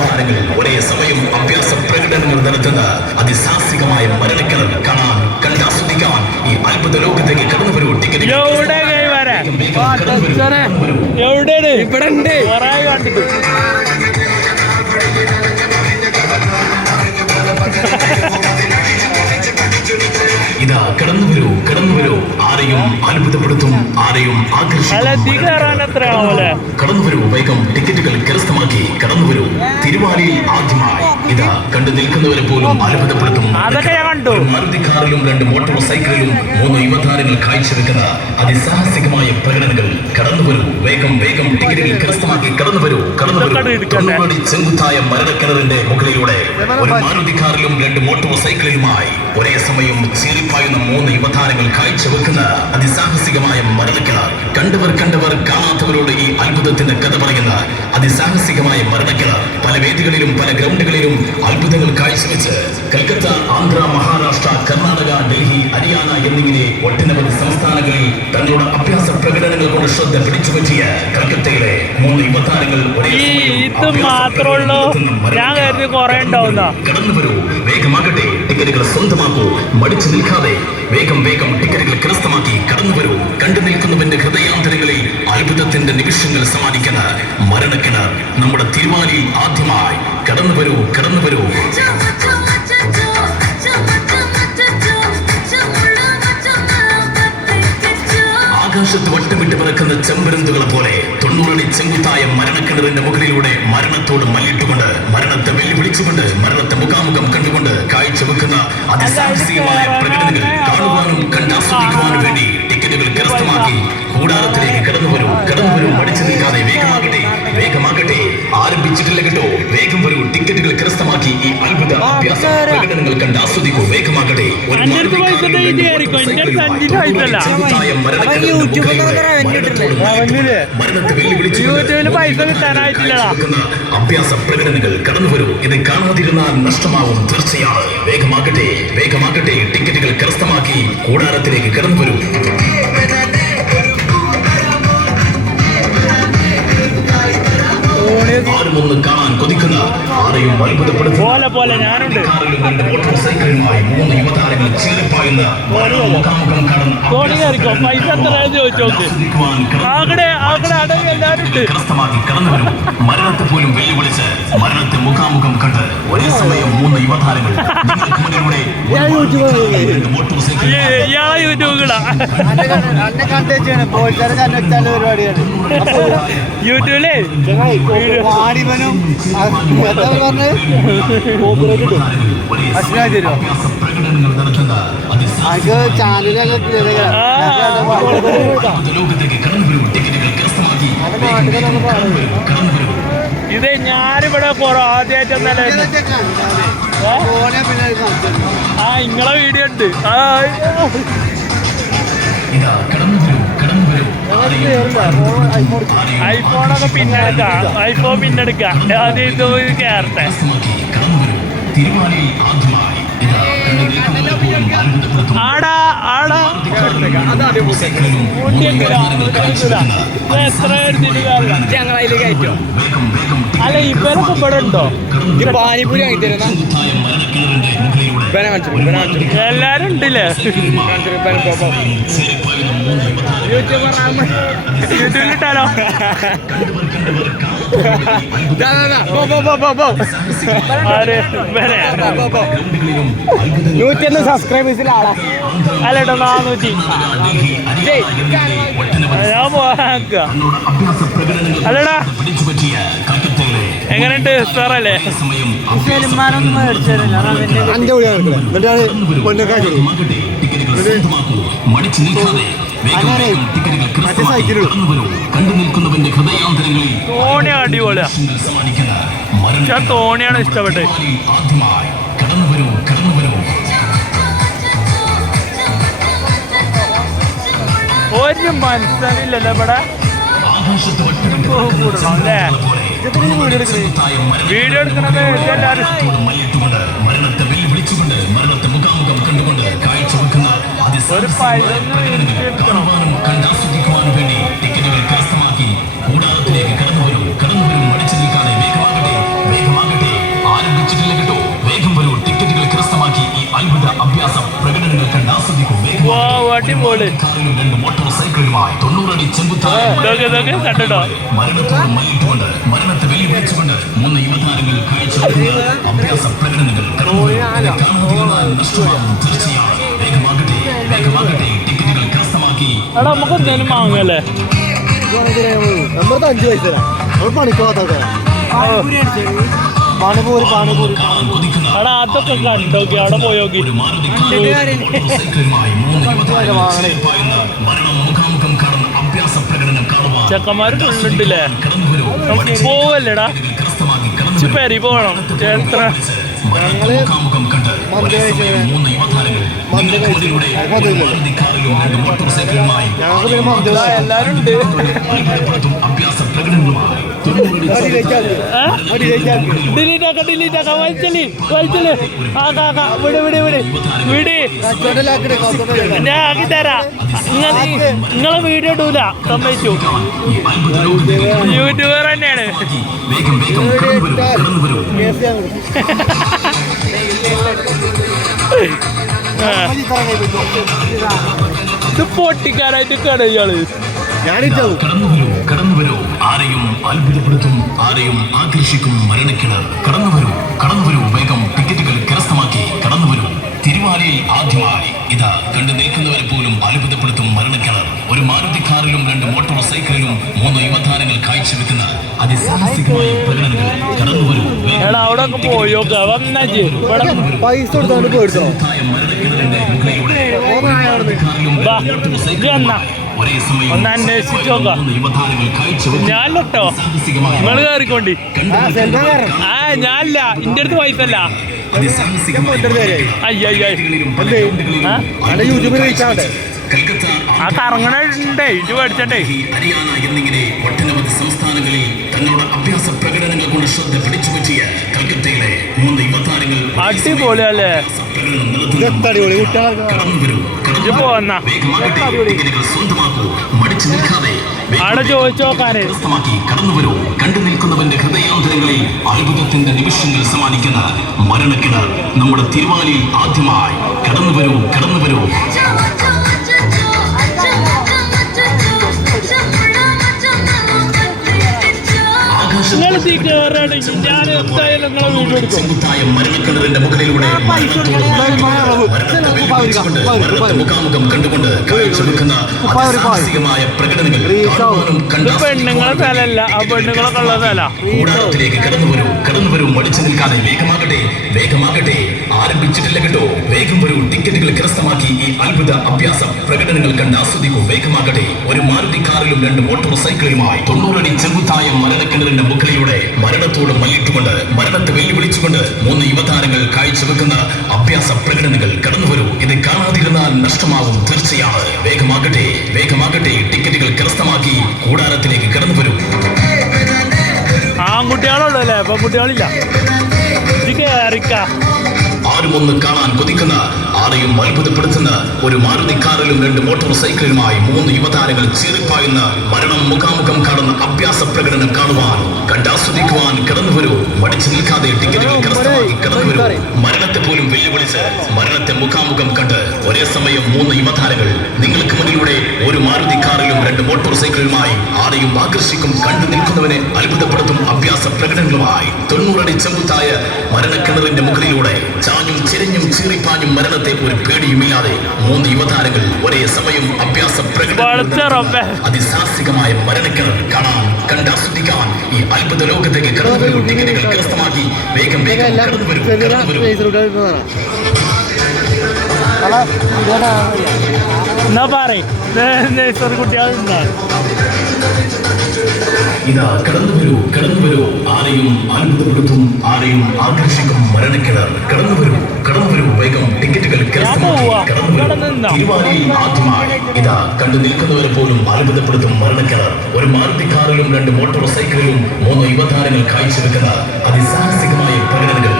താരങ്ങൾ ഒരേ സമയം അഭ്യാസ പ്രകടനങ്ങൾ നടത്തുന്ന അതിസാഹസികമായ മരണക്കിണർ കാണാൻ കണ്ടാസ്വദിക്കാൻ ഈ അത്ഭുത ലോകത്തേക്ക് കടന്നു വരൂ ടിക്കറ്റ് എവിടെ എവിടെയാണ് ഇവിടെ അത്ഭുതപ്പെടുത്തും ആരെയും കടന്നു വരൂ വേഗം ടിക്കറ്റുകൾ കരസ്ഥമാക്കി കടന്നു വരൂ തിരുവാലിയിൽ ആദ്യമായി ഇതാ കണ്ടു നിൽക്കുന്നവരെ പോലും അത്ഭുതപ്പെടുത്തും. കണ്ടു. കാറിലും രണ്ട് മോട്ടോർ സൈക്കിളിലും മൂന്ന് യുവതാരങ്ങൾ കാഴ്ചവെക്കുന്ന അതിസാഹസികമായ പ്രകടനങ്ങൾ. കടന്നു വരൂ വേഗം വേഗം ടിക്കറ്റുകൾ കരസ്ഥമാക്കി കടന്നു വരൂ കടന്നു വരൂ. തൊണ്ണൂറടി ചെങ്കുത്തായ മരണക്കിണറിന്റെ മുകളിലൂടെ ഒരു മാരുതി കാറിലും രണ്ട് മോട്ടോർ സൈക്കിളിലുമായി ഒരേ സമയം ചീറിപ്പായുന്ന മൂന്ന് യുവതാരങ്ങൾ കാഴ്ചവെക്കുന്ന അതിസാഹസികമായ മരണക്കിണർ. കണ്ടവർ കണ്ടവർ കാണാത്തവരോട് ഈ അത്ഭുതത്തിന്റെ കഥ പറയുന്ന അതിസാഹസികമായ മരണക്കിണർ. പല വേദികളിലും പല ഗ്രൗണ്ടുകളിലും അത്ഭുതങ്ങൾ കാഴ്ചവെച്ച് കൽക്കത്ത ആന്ധ്ര മഹാരാഷ്ട്ര കർണാടക ഡൽഹി ഹരിയാന എന്നിങ്ങനെ ഒട്ടനവധി സംസ്ഥാനങ്ങളിൽ തങ്ങളുടെ അഭ്യാസ പ്രകടനങ്ങൾ കൊണ്ട് ശ്രദ്ധ പിടിച്ചുപറ്റിയ കൽക്കത്തയിലെ മൂന്ന് യുവതാരങ്ങൾ കടന്നുവരൂ. കടന്നു വരൂ വേഗമാകട്ടെ ടിക്കറ്റുകൾ സ്വന്തമാക്കൂ. മടിച്ചു നിൽക്കാതെ വേഗം വേഗം ടിക്കറ്റുകൾ കരസ്ഥമാക്കി കടന്നു വരൂ കണ്ടു നിൽക്കുന്നവന്റെ ഹൃദയാന്തരങ്ങളിൽ അത്ഭുതത്തിന്റെ നിമിഷങ്ങൾ സമ്മാനിക്കുന്ന മരണക്കിണർ നമ്മുടെ തിരുവാലിയിൽ ആദ്യമായി. കടന്നു വരൂ കടന്നു വരൂ ആകാശത്ത് വട്ടമിട്ട് പറക്കുന്ന ചെമ്പരന്തുകളെ പോലെ തൊണ്ണൂറടി ചെങ്കുത്തായ മരണക്കിണറിന്റെ മുകളിലൂടെ മരണത്തോട് മല്ലിട്ടുകൊണ്ട് മരണത്തെ വെല്ലുവിളിച്ചുകൊണ്ട് മരണത്തെ മുഖാമുഖം കണ്ടുകൊണ്ട് കാഴ്ചവെക്കുന്ന അതിസാഹസികമായ പ്രകടനങ്ങൾ കാണുവാനും വേണ്ടി ടിക്കറ്റുകൾ കരസ്ഥമാക്കി കൂടാരത്തിലേക്ക് കടന്നു വരൂ. കടന്നു വരൂ. മടിച്ചു നീക്കാതെ വേഗമാകട്ടെ. വേഗമാകട്ടെ. ആരംഭിച്ചിട്ടില്ല കേട്ടോ. വേഗം വരൂ. ടിക്കറ്റുകൾ കരസ്ഥമാക്കി ഈ അത്ഭുത അഭ്യാസ. പ്രകടനങ്ങൾ കണ്ട് ആസ്വദിക്കൂ. വേഗമാകട്ടെ. ഒരു മാരുതി പൈസ കിട്ടാനായിട്ടില്ലടാ അഭ്യാസ പ്രകടനങ്ങൾ കടന്നു വരൂ ഇത് കാണാതിരുന്നാൽ നഷ്ടമാവും തീർച്ചയാണ് വേഗമാക്കട്ടെ വേഗമാക്കട്ടെ ടിക്കറ്റുകൾ കരസ്ഥമാക്കി കൂടാരത്തിലേക്ക് കടന്നു വരൂ ആരും ഒന്ന് കൊതിക്കുന്ന ആരെയും മരണത്തെ പോലും വെല്ലുവിളിച്ച് മരണത്തെ മുഖാമുഖം കണ്ട് ഒരേ സമയം മൂന്ന് യുവതാരങ്ങൾ ഇയാളെ യൂട്യൂബിലാ? യൂട്യൂബിലേ വാടിവനും ഇത് ഞാനിവിടെ പോറോ ആദ്യമായിട്ടൊന്നല്ല പിന്നെ ആ ഇങ്ങളെ വീഡിയോ ഉണ്ട് ആ ഐഫോണൊക്കെ പിന്നെടുക്കാം ഐഫോൺ പിന്നെ എടുക്കാം. ആദ്യം ഇത് പോയി കയറട്ടെ കരസ്ഥമാക്കി കടന്നു വരൂ തിരുവാലിയിൽ ആദ്യമായി ഇതാ കണ്ടു നിൽക്കുന്നവരെ പോലും അത്ഭുതപ്പെടുത്തും ആടാ ആടാ. സൈക്കിളിലും ഊട്ടി എന്തിനാ? ഇത് എത്ര എടുത്തിട്ട് കാര്യമില്ല. കയറ്റോ വേഗം വേഗം അല്ല ഇവരൊക്കെ ഇവിടെ ഉണ്ടോ ഈ പാനിപൂരി വാങ്ങി തരുന്ന ചെങ്കുത്തായ ഇവരെ. നൂറ്റൊന്ന് സബ്സ്ക്രൈബേഴ്സിൽ ആളാ അല്ലട്ടോ നാനൂറ്റി. ഞാൻ പ്രകടനങ്ങൾ അല്ലടാ. എങ്ങനെയുണ്ട് സാറല്ലേ? തോണി അടിപൊളിയാ. ഞാൻ തോണിയാണ് ഇഷ്ടപ്പെട്ടത് ഒരു മനസ്സിലില്ലല്ലോ ഇവിടെ. അല്ലേ? വീഡിയോ എല്ലാവരും മരണത്തെ വെല്ലുവിളിച്ചുകൊണ്ട് മരണത്തെ മുഖാമുഖം കണ്ടുകൊണ്ട് കാഴ്ചവെക്കുന്ന ഒരു പതിനൊന്ന് മിനിറ്റ് എടുക്കണം മരണത്തെ വെല്ലുവിളിച്ചുകൊണ്ട് മൂന്ന് യുവതാരങ്ങൾ അഭ്യാസ പ്രകടനങ്ങൾ. തീർച്ചയായും. വേഗമാകട്ടെ വേഗമാകട്ടെ. ടിക്കറ്റുകൾ കരസ്ഥമാക്കി. എടാ നമുക്ക് എന്തെങ്കിലും വാങ്ങല്ലേ? നമ്മുടെ അഞ്ച് പൈസ നമ്മൾ പണിക്കോത്തൊക്കെ പാണിപൂരി പാണിപൂരി കാണാൻ കൊതിക്കുന്ന എടാ അതൊക്കെ കണ്ടോക്കി അവിടെ പോയോക്കി. ചെക്കന്മാര് ഫുള്ളുണ്ടല്ലേ? നമുക്ക് പോവല്ലേടാ. പെരി പോകണം എത്ര? എല്ലാരും ഉണ്ട് ഡിലീറ്റ് ആക്ക ഡിലീറ്റ് ആക്ക വലിച്ചൽ വലിച്ചൽ വിട് വിട് വിട് വിട് ഞാൻ ആക്കി നിങ്ങൾ നിങ്ങളെ വീഡിയോ ഇടൂല സമ്മതിച്ചു യൂട്യൂബർ തന്നെയാണ് ഇത് പൊട്ടിക്കാനായിട്ട് കടയാൾ ഞാനിട്ടാവും കടന്നുവരൂ കടന്നുവരൂ. ആരെയും അത്ഭുതപ്പെടുത്തും ആരെയും ആകർഷിക്കും മരണക്കിണർ കടന്നുവരൂ കടന്നുവരൂ. വേഗം ടിക്കറ്റുകൾ കരസ്ഥമാക്കി കടന്നുവരൂ. തിരുവാലയിൽ ആദ്യമായി ഇതാ കണ്ടു നിൽക്കുന്നവരെ പോലും അത്ഭുതപ്പെടുത്തും മരണക്കിണർ ഒരു മാരുതി കാറിലും രണ്ട് മോട്ടോർ സൈക്കിളിലും മൂന്ന് യുവതാരങ്ങൾ കാഴ്ചവെക്കുന്ന അതിസാഹസികമായ പ്രകടനങ്ങൾ. കടന്നുവരൂ മരണക്കിണറിന്റെ ഒന്ന് അന്വേഷിച്ച് നോക്കാം. നിങ്ങൾ കയറിക്കൊണ്ടി. ആ ഞാനില്ല. ഇന്റെ അടുത്ത് വൈഫ് അല്ല അതിസാഹസികമായ അയ്യ അയ്യ. എന്തേ? ആ? അവിടെ യൂട്യൂബിൽ റീച്ചാവട്ടെ കൽക്കത്ത ആ കറങ്ങണുണ്ടേ. ഇത് മേടിച്ചണ്ടേ ഹരിയാന എന്നിങ്ങനെ ഒട്ടനവധി സംസ്ഥാനങ്ങളിൽ തങ്ങളുടെ അഭ്യാസ പ്രകടനങ്ങൾ കൊണ്ട് ശ്രദ്ധ പിടിച്ചുപറ്റിയ കൽക്കത്തയിലെ മൂന്ന് യുവതാരങ്ങൾ അടിപൊളിയല്ലേ? അവിടെ ചോദിച്ചോക്കാരെ നിൽക്കുന്നവന്റെ ഹൃദയാന്തരങ്ങളിൽ അത്ഭുതത്തിന്റെ നിമിഷങ്ങൾ സമ്മാനിക്കുന്ന മരണക്കിണർ നമ്മുടെ തിരുവാലിയിൽ ആദ്യമായി കടന്നുവരൂ കടന്നുവരൂ. കയറുകയാണെങ്കിൽ ഞാൻ എന്തായാലും നിങ്ങളെ വീഡിയോ എടുക്കും. മരണക്കിണറിന്റെ മുകളിലൂടെ മുഖാമുഖം കണ്ടുകൊണ്ട് പ്രകടനങ്ങൾ പെണ്ണുങ്ങളെ തലല്ല ആ പെണ്ണുങ്ങളൊക്കെ ഉള്ള സ്ഥല കൂടാരത്തിലേക്ക് കടന്നു വരൂ. കടന്നു വരൂ. മടിച്ചു നിൽക്കാതെ വേഗമാകട്ടെ. വേഗമാകട്ടെ. ആരംഭിച്ചിട്ടില്ല കേട്ടോ. വേഗം വരൂ. ടിക്കറ്റുകൾ കരസ്ഥമാക്കി ഈ അത്ഭുത അഭ്യാസം. പ്രകടനങ്ങൾ കണ്ട് ആസ്വദിക്കൂ. വേഗമാകട്ടെ. ഒരു മാരുതി കാറിലും രണ്ട് മോട്ടോർ സൈക്കിളുമായി തൊണ്ണൂറടി ചെങ്കുത്തായ മരണക്കിണറിന്റെ മുകളിലൂടെ മരണത്തോട് മല്ലിട്ടുകൊണ്ട് മരണത്തെ വെല്ലുവിളിച്ചുകൊണ്ട് മൂന്ന് യുവതാരങ്ങൾ കാഴ്ചവെക്കുന്ന അഭ്യാസ പ്രകടനങ്ങൾ കടന്നുവരൂ. ഇത് കാണാതിരുന്നാൽ നഷ്ടമാവും തീർച്ചയാണ്. വേഗമാകട്ടെ വേഗമാകട്ടെ. ടിക്കറ്റുകൾ കരസ്ഥമാക്കി കൂടാരത്തിലേക്ക് കടന്നു വരൂ അല്ലേ പെൺകുട്ടികളില്ല ആരും ഒന്ന് കാണാൻ കൊതിക്കുന്ന ആരെയും അത്ഭുതപ്പെടുത്തുന്ന ഒരു മാരുതി കാറിലും രണ്ട് മോട്ടോർ സൈക്കിളുമായി മൂന്ന് യുവതാരങ്ങൾ ചീറിപ്പായുന്ന മരണം മുഖാമുഖം കാണുന്ന അഭ്യാസ പ്രകടനം കാണുവാൻ കണ്ടാസ്വദിക്കുവാൻ കടന്നുവരൂ മടിച്ചു നിൽക്കാതെ ടിക്കറ്റുകൾ കരസ്ഥമാക്കി കടന്നുവരൂ മരണത്തെ പോലും വെല്ലുവിളിച്ച് മരണത്തെ മുഖാമുഖം കണ്ട് ഒരേ സമയം മൂന്ന് യുവതാരങ്ങൾ നിങ്ങൾക്ക് മുന്നിലൂടെ ഒരു മാരുതി കാറിലും രണ്ട് മോട്ടോർ സൈക്കിളുമായി ആരെയും ആകർഷിക്കും കണ്ടു നിൽക്കുന്നവനെ അത്ഭുതപ്പെടുത്തും അഭ്യാസ പ്രകടനങ്ങളുമായി. തൊണ്ണൂറടി ചെമ്പുത്തായ മരണക്കിണറിന്റെ മുകളിലൂടെ ചാഞ്ഞും ചിരഞ്ഞും ചീറിപ്പാഞ്ഞും മരണത്തെ ഒരു പേടിയുമില്ലാതെ മൂന്ന് യുവതാരങ്ങൾ ഒരേ സമയം അഭ്യാസ അതിസാഹസികമായ മരണക്കിണർ കാണാൻ കണ്ടാസ്വദിക്കാൻ ഈ അത്ഭുത ലോകത്തേക്ക് കടന്നുവരൂ ടിക്കറ്റുകൾ കരസ്ഥമാക്കി വേഗം വേഗം ചെറിയ കടന്നുവരൂ പൈസ കൊടുക്കാൻ എന്നാ പറയും. നേഴ്സറി കടന്നു വരൂ കടന്നു വരൂ. ആരെയും അത്ഭുതപ്പെടുത്തും ആരെയും ആകർഷിക്കും. മരണക്കിണർ കടന്നു വരൂ വേഗം ടിക്കറ്റുകൾ ഇവിടെ നിന്നോ? തിരുവാലിയിൽ ആദ്യമായി. ഇതാ കണ്ടു നിൽക്കുന്നവരെ പോലും അത്ഭുതപ്പെടുത്തും മരണക്കിണർ ഒരു മാരുതി കാറിലും രണ്ട് മോട്ടോർ സൈക്കിളിലും മൂന്ന് യുവതാരങ്ങൾ കാഴ്ചവെക്കുന്ന അതിസാഹസികമായ പ്രകടനങ്ങൾ.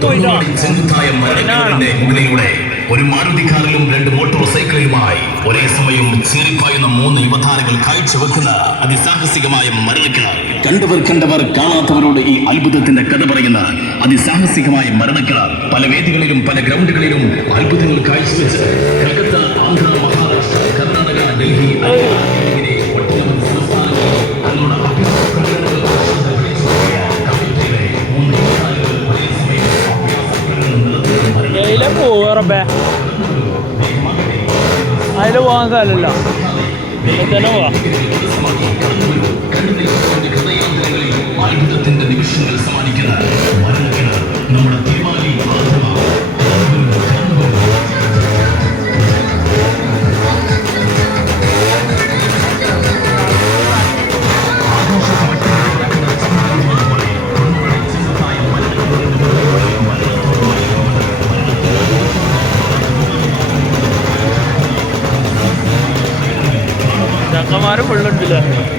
ചെങ്കുത്തായ മരക്കിണറിന്റെ മുകളിലൂടെ ഒരു മാരുതി കാറിലും രണ്ട് മോട്ടോർ സൈക്കിളിലുമായി ഒരേ സമയം ചീറിപ്പായുന്ന മൂന്ന് യുവതാരങ്ങൾ കാഴ്ചവെക്കുന്ന അതിസാഹസികമായ മരണക്കിണർ കണ്ടവർ കണ്ടവർ കാണാത്തവരോട് ഈ അത്ഭുതത്തിന്റെ കഥ പറയുന്ന അതിസാഹസികമായ മരണക്കിണർ പല വേദികളിലും പല ഗ്രൗണ്ടുകളിലും അത്ഭുതങ്ങൾ കാഴ്ചവെച്ച് കൽക്കത്ത ആന്ധ്ര മഹാരാഷ്ട്ര കർണാടക ഡൽഹി മരണ എയിലെ പോവാറബേ അതിൽ പോകാൻ സ്ഥലമില്ല. തന്നെ പോവാ. നിമിഷങ്ങൾ സമ്മാനിക്കുന്ന നമ്മുടെ തിരുവാലി ആത്മ ചക്കന്മാര് ഫുള്ളുണ്ടല്ലേ